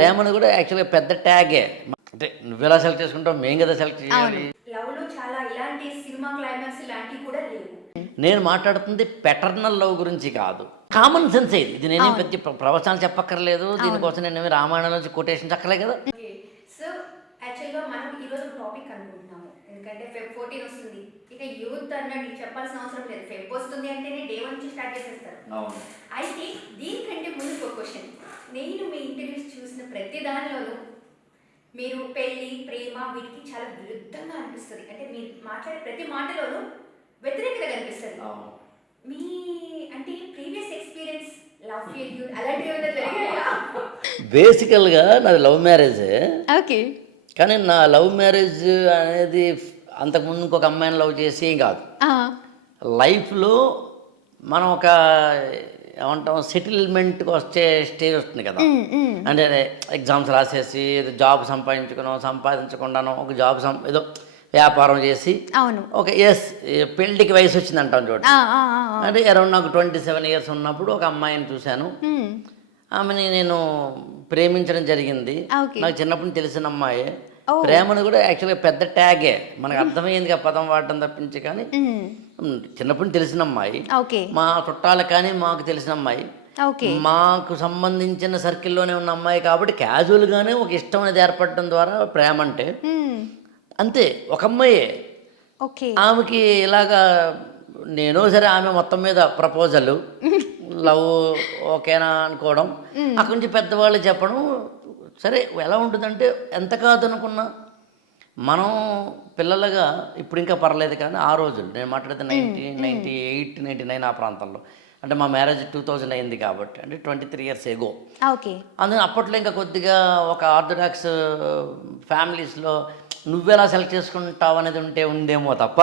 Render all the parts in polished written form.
ప్రేమను కూడా యాక్చువల్గా పెద్ద ట్యాగే. అంటే నువ్వెలా సెలెక్ట్ చేసుకుంటావు, మేము కదా సెలెక్ట్ చేయాలి. లవ్ లో చాలా ఇలాంటి సినిమా క్లైమాక్స్ ఇలాంటివి కూడా లేవు. నేను మాట్లాడుతుంది పెటర్నల్ లవ్ గురించి కాదు, కామన్ సెన్స్ ఇది నేనేం అవును. పెద్ద ప్రవచనాలు చెప్పక్కర్లేదు, దీనికోసం నేను రామాయణం నుంచి కొటేషన్ చెప్పలే కదా. సో యాక్చువల్గా మనం ఈరోజు టాపిక్ అనుకుంటున్నాము, ఎందుకంటే ఫెబ్ 14 వస్తుంది. ఇక యూత్ అన్నట్టు చెప్పాల్సిన అవసరం లేదు, ఫెబ్ వస్తుంది అంటేనే డే 1 నుంచి స్టార్ట్ చేసేస్తారు. అయితే దీనికంటే ముందు ఒక క్వశ్చన్, నేను మీ ఇంటర్వ్యూస్ చూసిన ప్రతి దానిలోనూ మీరు పెళ్లి ప్రేమ వీటికి చాలా విరుద్ధంగా అనిపిస్తుంది. అంటే మీరు మాట్లాడే ప్రతి మాటలోనూ వ్యతిరేకత కనిపిస్తుంది. మీ అంటే ప్రీవియస్ ఎక్స్పీరియన్స్ లవ్ ఫెయిల్యూర్ అలాంటివి ఏమైనా జరిగాయా? బేసికల్గా నాది లవ్ మ్యారేజే, ఓకే. కానీ నా లవ్ మ్యారేజ్ అనేది అంతకుముందు ఇంకొక అమ్మాయిని లవ్ చేసి ఏం కాదు. లైఫ్లో మనం ఒక ఏమంటాం సెటిల్మెంట్కి వచ్చే స్టేజ్ వస్తుంది కదా. అంటే ఎగ్జామ్స్ రాసేసి జాబ్ సంపాదించకుండానో ఒక జాబ్ ఏదో వ్యాపారం చేసి అవును. ఓకే ఎస్ పెళ్ళికి వయసు వచ్చింది అంటాం చూడండి. అంటే అరౌండ్ నాకు 27 years ఉన్నప్పుడు ఒక అమ్మాయిని చూశాను. ఆమెని నేను ప్రేమించడం జరిగింది. నాకు చిన్నప్పటి నుంచి తెలిసిన అమ్మాయి. ప్రేమను కూడా యాక్చువల్గా పెద్ద ట్యాగే, మనకు అర్థమైంది ఆ పదం వాడటం తప్పించి, కానీ చిన్నప్పటి నుంచి తెలిసిన అమ్మాయి, మా చుట్టాలు కానీ మాకు తెలిసిన అమ్మాయి, మాకు సంబంధించిన సర్కిల్లోనే ఉన్న అమ్మాయి కాబట్టి క్యాజువల్గానే ఒక ఇష్టం అనేది ఏర్పడటం ద్వారా ప్రేమ అంటే అంతే. ఒక అమ్మాయే, ఆమెకి ఇలాగా నేను సరే ఆమె మొత్తం మీద ప్రపోజల్ లవ్ ఓకేనా అనుకోవడం, అక్కడి నుంచి పెద్దవాళ్ళు చెప్పడం సరే ఎలా ఉంటుందంటే ఎంత కాదనుకున్నా మనం పిల్లలుగా ఇప్పుడు ఇంకా పర్లేదు, కానీ ఆ రోజులు నేను మాట్లాడితే 98, 99 ఆ ప్రాంతంలో, అంటే మా మ్యారేజ్ 2000 అయింది కాబట్టి, అంటే 23 years ago. అందుకని అప్పట్లో ఇంకా కొద్దిగా ఒక ఆర్థడాక్స్ ఫ్యామిలీస్లో నువ్వెలా సెలెక్ట్ చేసుకుంటావు అనేది ఉందేమో తప్ప,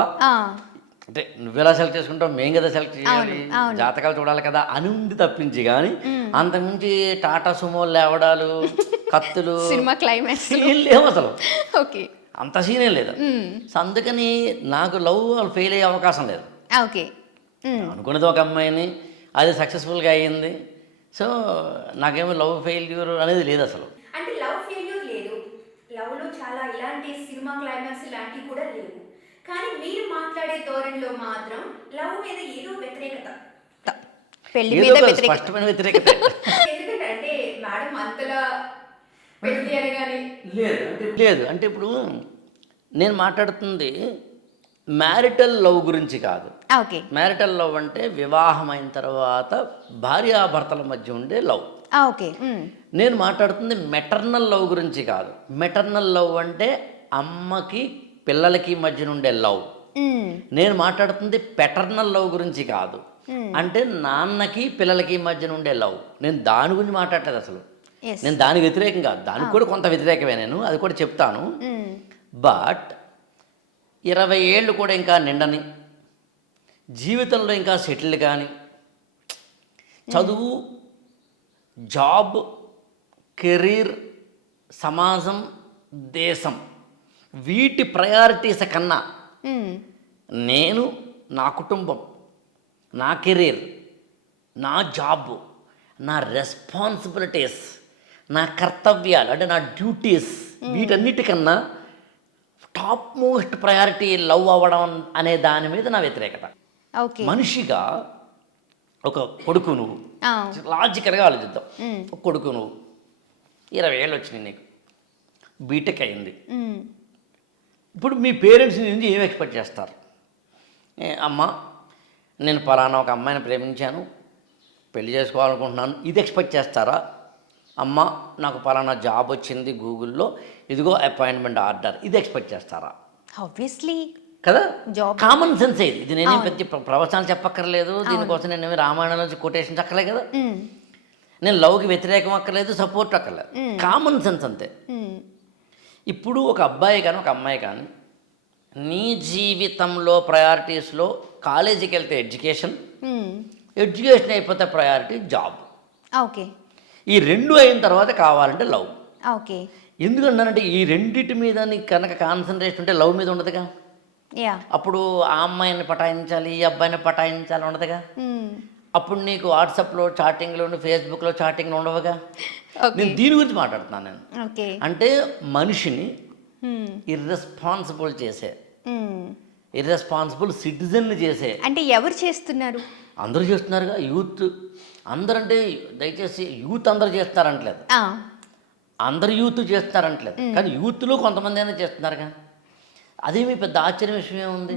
అంటే నువ్వెలా సెలెక్ట్ చేసుకుంటావు, మేము కదా సెలెక్ట్ చేయాలి, జాతకాలు చూడాలి కదా అని ఉంది తప్పించి, కానీ అంతకుమించి టాటా సుమో లేవడాలు కత్తులు సినిమా క్లైమాక్స్ లేవు అసలు. ఓకే, అంత సీనే లేదు. సో అందుకని నాకు లవ్ ఫెయిల్ అయ్యే అవకాశం లేదు. ఓకే, అనుకున్నది ఒక అమ్మాయిని, అది సక్సెస్ఫుల్గా అయ్యింది. సో నాకేమో లవ్ ఫెయిల్యూర్ అనేది లేదు అసలు. అంటే లవ్ ఫెయిల్యూర్ లేదు, లవ్లో చాలా ఇలాంటి సినిమా క్లైమాక్స్ ఇలాంటివి కూడా లేవు, కానీ మీరు మాట్లాడే ధోరణిలో మాత్రం లవ్ మీద ఏదో వ్యతిరేకత, పెళ్లి మీద వ్యతిరేకత, స్పష్టమైన వ్యతిరేకత. ఎందుకంటే అంటే మేడం అంతలా పెళ్లి అనగానే లేదు. అంటే ఇప్పుడు నేను మాట్లాడుతుంది మ్యారిటల్ లవ్ గురించి కాదు. మ్యారిటల్ లవ్ అంటే వివాహం అయిన తర్వాత భార్యాభర్తల మధ్య ఉండే లవ్. నేను మాట్లాడుతుంది మెటర్నల్ లవ్ గురించి కాదు. మెటర్నల్ లవ్ అంటే అమ్మకి పిల్లలకి మధ్య ఉండే లవ్. నేను మాట్లాడుతుంది పెటర్నల్ లవ్ గురించి కాదు, అంటే నాన్నకి పిల్లలకి మధ్య ఉండే లవ్. నేను దాని గురించి మాట్లాడలేదు అసలు. నేను దానికి వ్యతిరేకం కాదు, దానికి కూడా కొంత వ్యతిరేకమే, నేను అది కూడా చెప్తాను. బట్ 20 ఏళ్ళు కూడా ఇంకా నిండని, జీవితంలో ఇంకా సెటిల్ కానీ, చదువు, జాబ్, కెరీర్, సమాజం, దేశం, వీటి ప్రయారిటీస్ కన్నా నేను నా కుటుంబం, నా కెరీర్, నా జాబ్, నా రెస్పాన్సిబిలిటీస్, నా కర్తవ్యాలు అంటే నా డ్యూటీస్, వీటన్నిటికన్నా టాప్ మోస్ట్ ప్రయారిటీ లవ్ అవ్వడం అనే దాని మీద నా వ్యతిరేకత. మనిషిగా ఒక కొడుకు నువ్వు, లాజికల్గా ఆలోచిద్దాం. ఒక కొడుకు నువ్వు, 20 ఏళ్ళు వచ్చినాయి నీకు, బీటెక్ అయింది. ఇప్పుడు మీ పేరెంట్స్ నుంచి ఏం ఎక్స్పెక్ట్ చేస్తారు? అమ్మ నేను పలానా ఒక అమ్మాయిని ప్రేమించాను, పెళ్లి చేసుకోవాలనుకుంటున్నాను, ఇది ఎక్స్పెక్ట్ చేస్తారా? అమ్మ నాకు పలానా జాబ్ వచ్చింది గూగుల్లో, ఇదిగో అపాయింట్మెంట్ ఆర్డర్, ఇది ఎక్స్పెక్ట్ చేస్తారా? ఆబ్వియస్లీ కదా, కామన్ సెన్స్ ఇది నేనేం పెద్ద ప్రవచనాలు చెప్పక్కర్లేదు, దీనికోసం నేను రామాయణం నుంచి కొటేషన్ చెప్పలే కదా. నేను లవ్కి వ్యతిరేకం అక్కర్లేదు, సపోర్ట్ అక్కర్లేదు, కామన్ సెన్స్ అంతే. ఇప్పుడు ఒక అబ్బాయి కానీ ఒక అమ్మాయి కానీ నీ జీవితంలో ప్రయారిటీస్లో కాలేజీకి వెళ్తే ఎడ్యుకేషన్, ఎడ్యుకేషన్ అయిపోతే ప్రయారిటీ జాబ్. ఈ రెండు అయిన తర్వాత కావాలంటే లవ్. ఎందుకంటానంటే ఈ రెండింటి మీద నీకు కనుక కాన్సన్ట్రేషన్ ఉంటే లవ్ మీద ఉండదుగా. అప్పుడు ఆ అమ్మాయిని పటాయించాలి, ఈ అబ్బాయిని పటాయించాలి ఉండదుగా. అప్పుడు నీకు వాట్సాప్లో చాటింగ్లో ఫేస్బుక్లో చాటింగ్లు ఉండవుగా. నేను దీని గురించి మాట్లాడుతున్నాను నేను. ఓకే. అంటే మనిషిని ఇర్రెస్పాన్సిబుల్ చేసే, ఇర్రెస్పాన్సిబుల్ సిటిజన్ చేసే. అంటే ఎవరు చేస్తున్నారు? అందరూ చేస్తున్నారుగా. యూత్ అందరంటే దయచేసి యూత్ అందరూ చేస్తున్నారంటలేదు, అందరు యూత్ చేస్తున్నారంటలేదు, కానీ యూత్లో కొంతమంది అయినా చేస్తున్నారుగా. అదేమి పెద్ద ఆశ్చర్య విషయం ఏముంది?